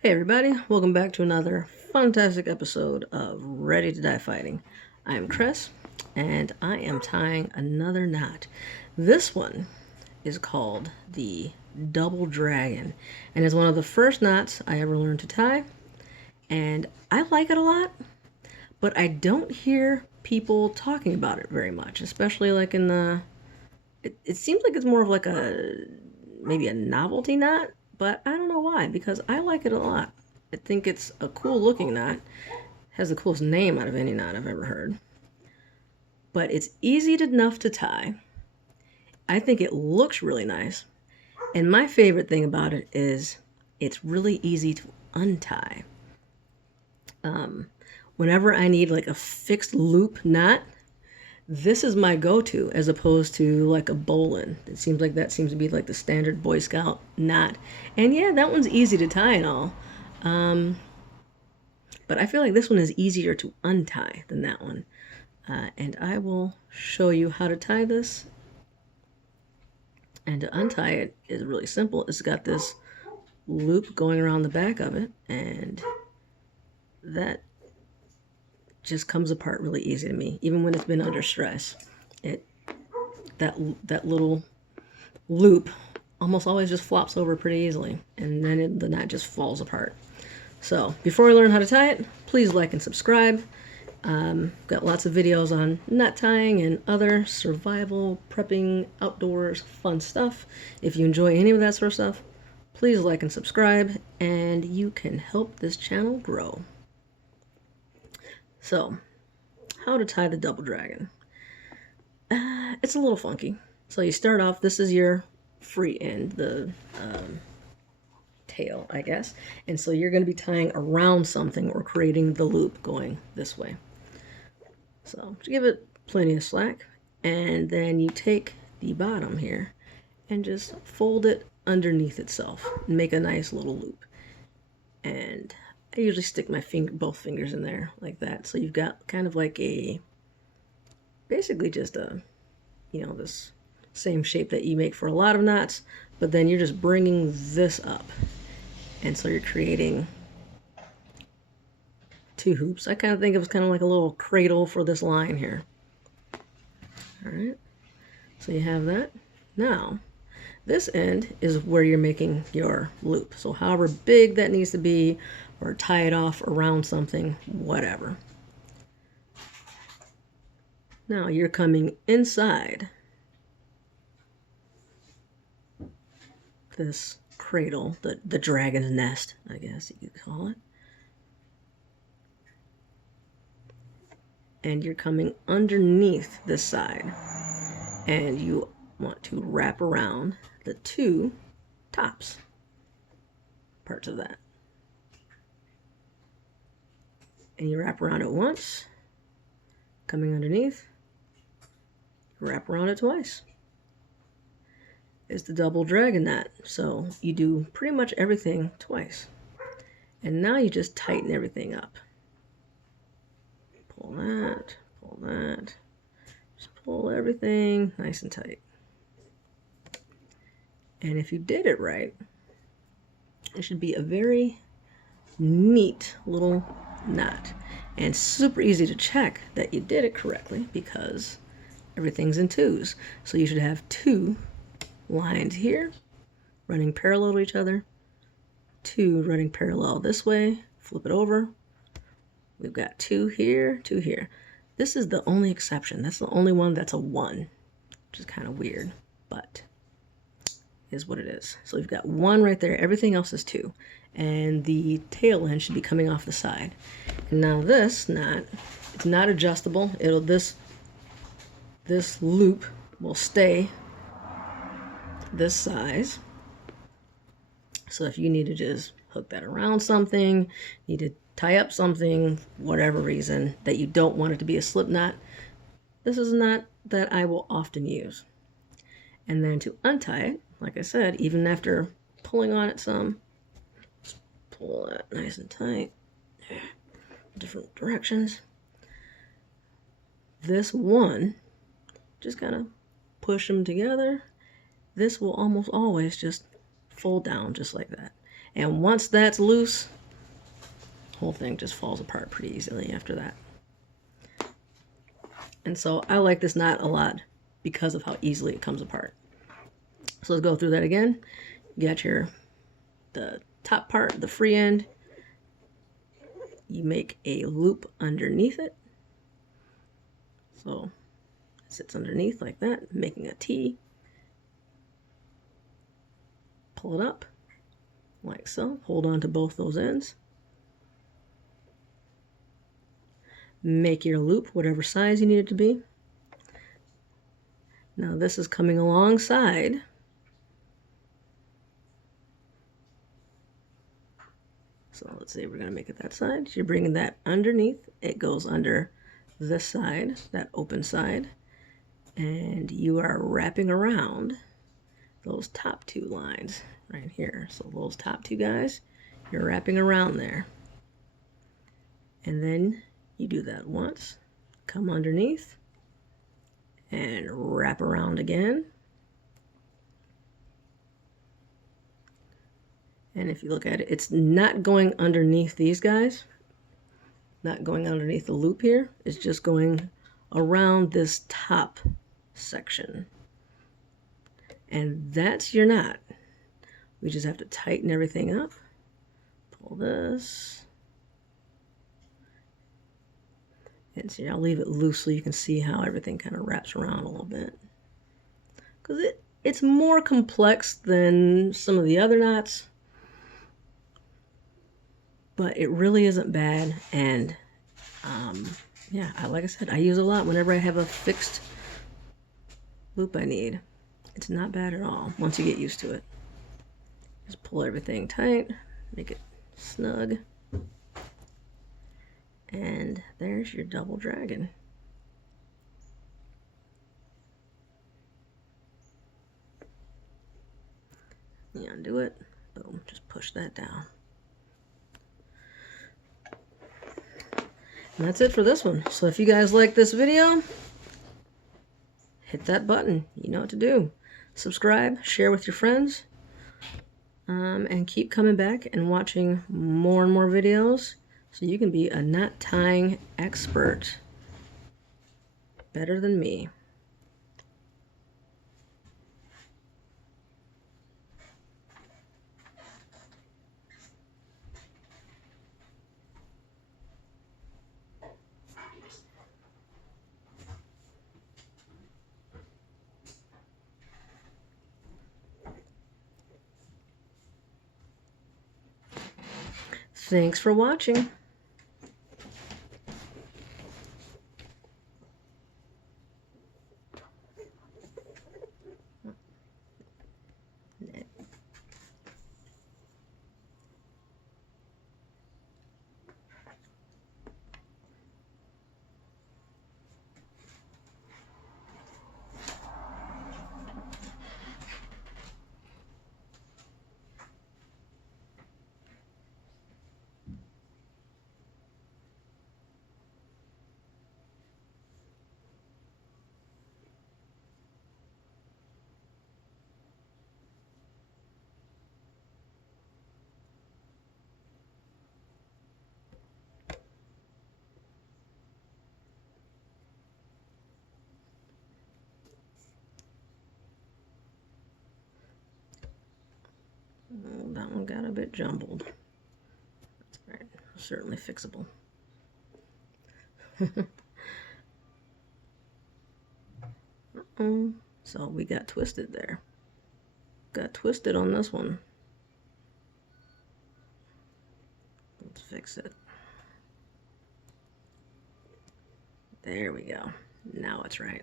Hey everybody, welcome back to another fantastic episode of Ready to Die Fighting. I'm Chris, and I am tying another knot. This one is called the Double Dragon, and is one of the first knots I ever learned to tie, and I like it a lot, but I don't hear people talking about it very much, especially like in the... It seems like it's more of like maybe a novelty knot, but I don't know why, because I like it a lot. I think it's a cool looking knot. Has the coolest name out of any knot I've ever heard. But it's easy enough to tie. I think it looks really nice. And my favorite thing about it is it's really easy to untie. Whenever I need like a fixed loop knot, this is my go-to as opposed to like a bowline. It seems like that seems to be like the standard Boy Scout knot. And yeah, that one's easy to tie and all. But I feel like this one is easier to untie than that one. And I will show you how to tie this. And to untie it is really simple. It's got this loop going around the back of it, and that just comes apart really easy to me, even when it's been under stress. That little loop almost always just flops over pretty easily, and then the knot just falls apart. So before we learn how to tie it, please like and subscribe. Got lots of videos on knot tying and other survival, prepping, outdoors, fun stuff. If you enjoy any of that sort of stuff, please like and subscribe, and you can help this channel grow. So, how to tie the double dragon. It's a little funky. So you start off, this is your free end, the tail, I guess. And so you're going to be tying around something or creating the loop going this way. So just give it plenty of slack, and then you take the bottom here and just fold it underneath itself and make a nice little loop. And I usually stick my both fingers in there like that. So you've got kind of like basically just this same shape that you make for a lot of knots, but then you're just bringing this up. And so you're creating two hoops. I kind of think it was kind of like a little cradle for this line here. All right, so you have that. Now, this end is where you're making your loop. So however big that needs to be, or tie it off around something, whatever. Now you're coming inside this cradle, the dragon's nest, I guess you could call it. And you're coming underneath this side, and you want to wrap around the two tops parts of that. And you wrap around it once, coming underneath, wrap around it twice. It's the double dragon knot, so you do pretty much everything twice. And now you just tighten everything up. Pull that, just pull everything nice and tight. And if you did it right, it should be a very neat little knot, and super easy to check that you did it correctly because everything's in twos. So you should have two lines here running parallel to each other, two running parallel this way, flip it over. We've got two here, two here. This is the only exception. That's the only one that's a one, which is kind of weird, but is what it is. So we've got one right there. Everything else is two. And the tail end should be coming off the side. And now this knot, it's not adjustable. This loop will stay this size. So if you need to just hook that around something, need to tie up something, whatever reason, that you don't want it to be a slip knot, this is a knot that I will often use. And then to untie it, like I said, even after pulling on it some, just pull that nice and tight, different directions. This one, just kind of push them together. This will almost always just fold down just like that. And once that's loose, the whole thing just falls apart pretty easily after that. And so I like this knot a lot because of how easily it comes apart. So let's go through that again. You got the top part, the free end. You make a loop underneath it. So it sits underneath like that, making a T. Pull it up like so. Hold on to both those ends. Make your loop whatever size you need it to be. Now this is coming alongside. So let's say we're going to make it that side. You're bringing that underneath. It goes under this side, that open side. And you are wrapping around those top two lines right here. So those top two guys, you're wrapping around there. And then you do that once, come underneath, and wrap around again. And if you look at it, it's not going underneath these guys, not going underneath the loop here. It's just going around this top section. And that's your knot. We just have to tighten everything up. Pull this. And see, I'll leave it loose so you can see how everything kind of wraps around a little bit. Because it's more complex than some of the other knots. But it really isn't bad. And yeah, like I said, I use it a lot whenever I have a fixed loop I need. It's not bad at all once you get used to it. Just pull everything tight, make it snug. And there's your double dragon. You undo it, boom, just push that down. And that's it for this one. So if you guys like this video, hit that button. You know what to do. Subscribe, share with your friends, and keep coming back and watching more and more videos so you can be a knot tying expert better than me. Thanks for watching. Oh, that one got a bit jumbled. That's all right. Certainly fixable. So we got twisted there. Got twisted on this one. Let's fix it. There we go. Now it's right.